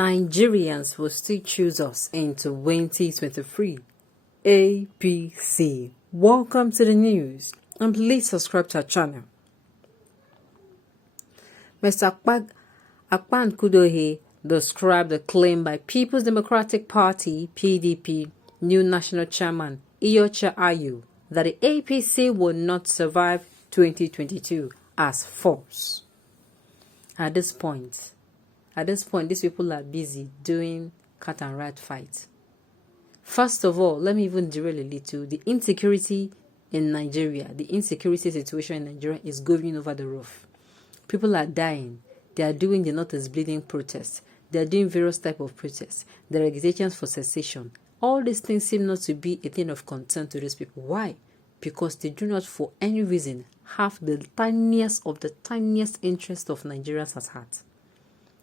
Nigerians will still choose us in 2023. APC. Welcome to the news, and please subscribe to our channel. Mr. Akpan Kudohe described the claim by People's Democratic Party (PDP) new national chairman Iyorchia Ayu that the APC will not survive 2022 as false. At this point, these people are busy doing cat and rat fight. First of all, let me even derail a little. The insecurity in Nigeria, the insecurity situation in Nigeria is going over the roof. People are dying. They are doing the North is Bleeding protests. They are doing various types of protests. There are accusations for secession. All these things seem not to be a thing of concern to these people. Why? Because they do not for any reason have the tiniest of the tiniest interest of Nigerians at heart.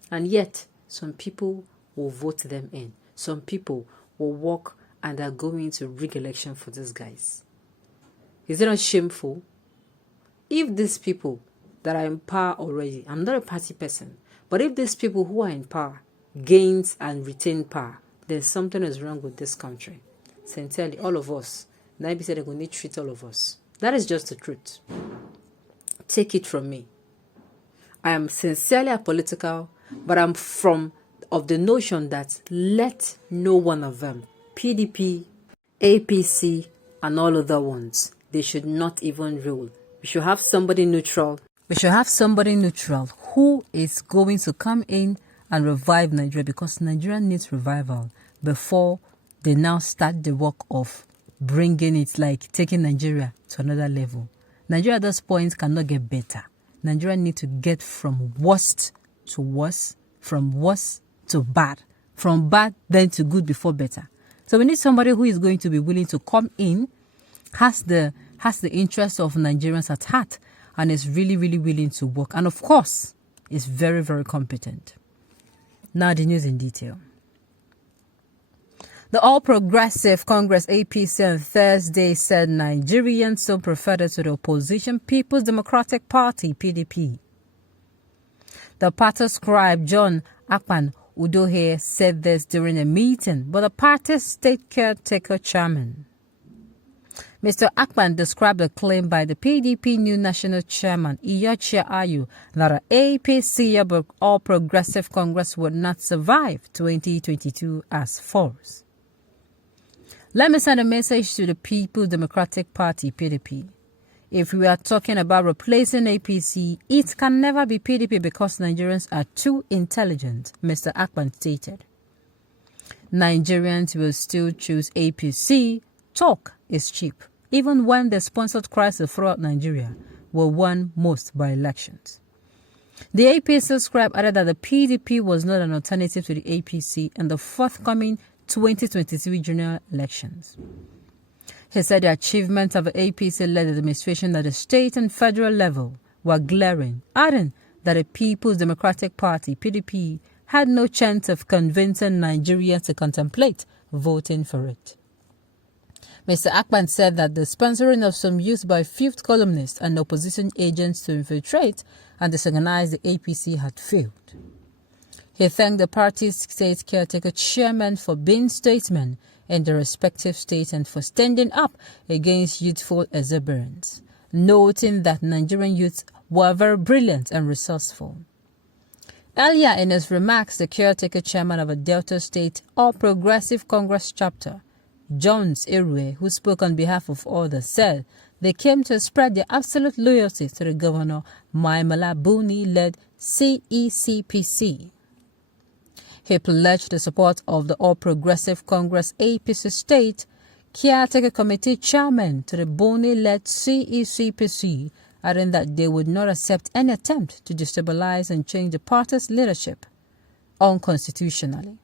And yet, some people will vote them in. Some people will walk and are going to rig election for these guys. Is it not shameful? If these people that are in power already, I'm not a party person, but if these people who are in power gains and retain power, then something is wrong with this country. Sincerely, all of us, Naibi said they're going to treat all of us. That is just the truth. Take it from me. I am sincerely apolitical, but I'm of the notion that let no one of them, PDP, APC, and all other ones, they should not even rule. We should have somebody neutral. We should have somebody neutral who is going to come in and revive Nigeria, because Nigeria needs revival before they now start the work of bringing it, like taking Nigeria to another level. Nigeria at this point cannot get better. Nigeria needs to get from worst to worse, from worse to bad, from bad then to good before better. So we need somebody who is going to be willing to come in, has the interest of Nigerians at heart, and is really, really willing to work. And of course, is very, very competent. Now the news in detail. The All Progressive Congress APC on Thursday said Nigerians so preferred to the opposition People's Democratic Party PDP. The party scribe John Akpan Udohe said this during a meeting with the party's state caretaker chairman. Mr. Akpan described the claim by the PDP new national chairman Iyorchia Ayu that the APC All Progressive Congress would not survive 2022 as false. Let me send a message to the People's Democratic Party PDP. If we are talking about replacing APC, it can never be PDP because Nigerians are too intelligent, Mr. Akpan stated. Nigerians will still choose APC. Talk is cheap, even when the sponsored crisis throughout Nigeria were won most by elections. The APC scribe added that the PDP was not an alternative to the APC in the forthcoming 2023 general elections. He said the achievements of the APC-led administration at the state and federal level were glaring, adding that the People's Democratic Party (PDP) had no chance of convincing Nigerians to contemplate voting for it. Mr. Akpan said that the sponsoring of some use by fifth columnists and opposition agents to infiltrate and disorganize the APC had failed. He thanked the party's state caretaker chairman for being statesmen in their respective states and for standing up against youthful exuberance, noting that Nigerian youths were very brilliant and resourceful. Earlier in his remarks, the caretaker chairman of a Delta State All Progressive Congress chapter, Jones Erue, who spoke on behalf of others, said they came to spread their absolute loyalty to the governor Maimala Buni-led CECPC. He pledged the support of the All Progressive Congress APC State Caretaker Committee Chairman to the Boni-led CECPC, adding that they would not accept any attempt to destabilize and change the party's leadership unconstitutionally.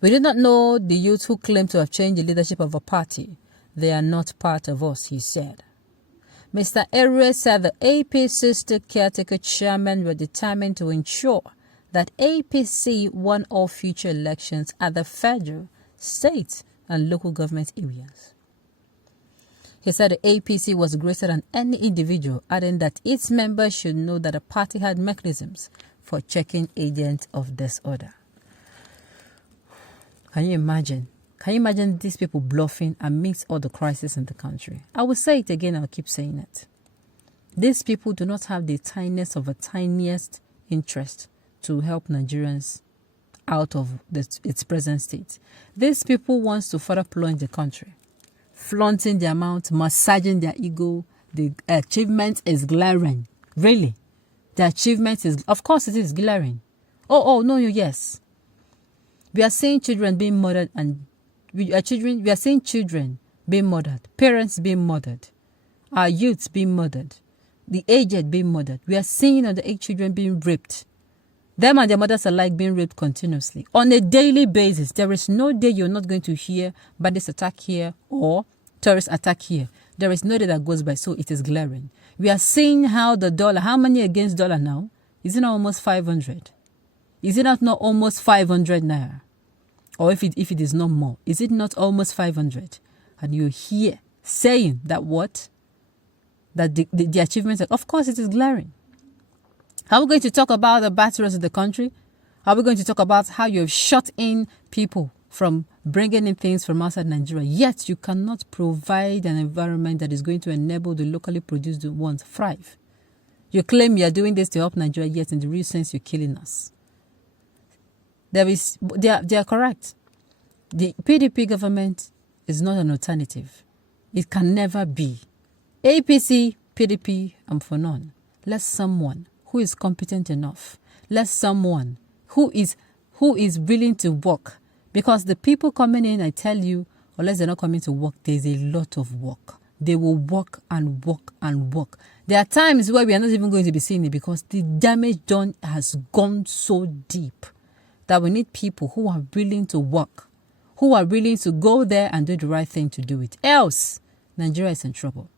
We do not know the youth who claim to have changed the leadership of a party. They are not part of us, he said. Mr. Erue said the APC State Caretaker Chairman were determined to ensure that APC won all future elections at the federal, state, and local government areas. He said the APC was greater than any individual, adding that its members should know that the party had mechanisms for checking agents of disorder. Can you imagine? Can you imagine these people bluffing amidst all the crisis in the country? I will say it again, I'll keep saying it. These people do not have the tiniest interest to help Nigerians out of its present state. These people want to further plunge the country, flaunting their mouth, massaging their ego. The achievement is glaring. Really? The achievement is, of course it is glaring. Oh, no, yes. We are seeing children being murdered, and we are seeing children being murdered, parents being murdered, our youths being murdered, the aged being murdered. We are seeing underage children being raped. Them and their mothers alike being raped continuously. On a daily basis, there is no day you're not going to hear bandits attack here or terrorist attack here. There is no day that goes by, so it is glaring. We are seeing how the dollar, how many against dollar now? Is it not almost 500? Is it not almost 500 naira? Or if it is not more, is it not almost 500? And you hear saying that what? That the achievements, of course it is glaring. Are we going to talk about the batterers of the country? Are we going to talk about how you have shut in people from bringing in things from outside Nigeria? Yet you cannot provide an environment that is going to enable the locally produced ones thrive. You claim you are doing this to help Nigeria, yet in the real sense you're killing us. They are correct. The PDP government is not an alternative. It can never be. APC, PDP, I'm for none. Let someone who is competent enough, let someone who is willing to work, because the people coming in, I tell you, unless they're not coming to work, there's a lot of work. They will work and work and work. There are times where we are not even going to be seeing it because the damage done has gone so deep that we need people who are willing to work, who are willing to go there and do the right thing to do it. Else, Nigeria is in trouble.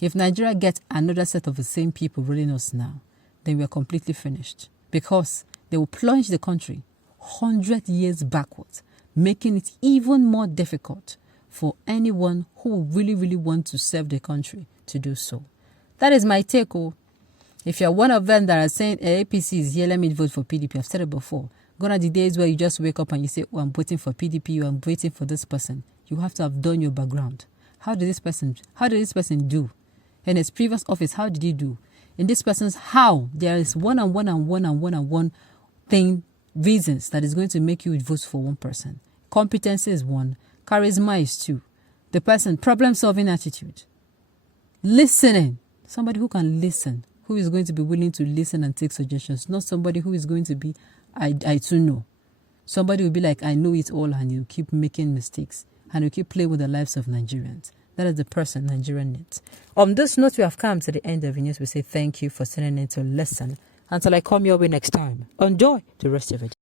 If Nigeria gets another set of the same people ruling us now, then we are completely finished, because they will plunge the country 100 years backwards, making it even more difficult for anyone who really want to serve the country to do so. That is my take. If you're one of them that are saying APC is here, let me vote for PDP. I've said it before. Gone are the days where you just wake up and you say, oh, I'm voting for PDP, or I'm waiting for this person. You have to have done your background. How did this person do? In his previous office, how did he do? In this person's how? There is one thing, reasons that is going to make you vote for one person. Competency is one. Charisma is two. The person, problem-solving attitude. Listening. Somebody who can listen, who is going to be willing to listen and take suggestions. Not somebody who is going to be, I too know. Somebody will be like, I know it all, and you keep making mistakes. And you keep playing with the lives of Nigerians. That is the person Nigeria needs. On this note, we have come to the end of the news. We say thank you for sending in to listen. Until I come your way next time, enjoy the rest of it.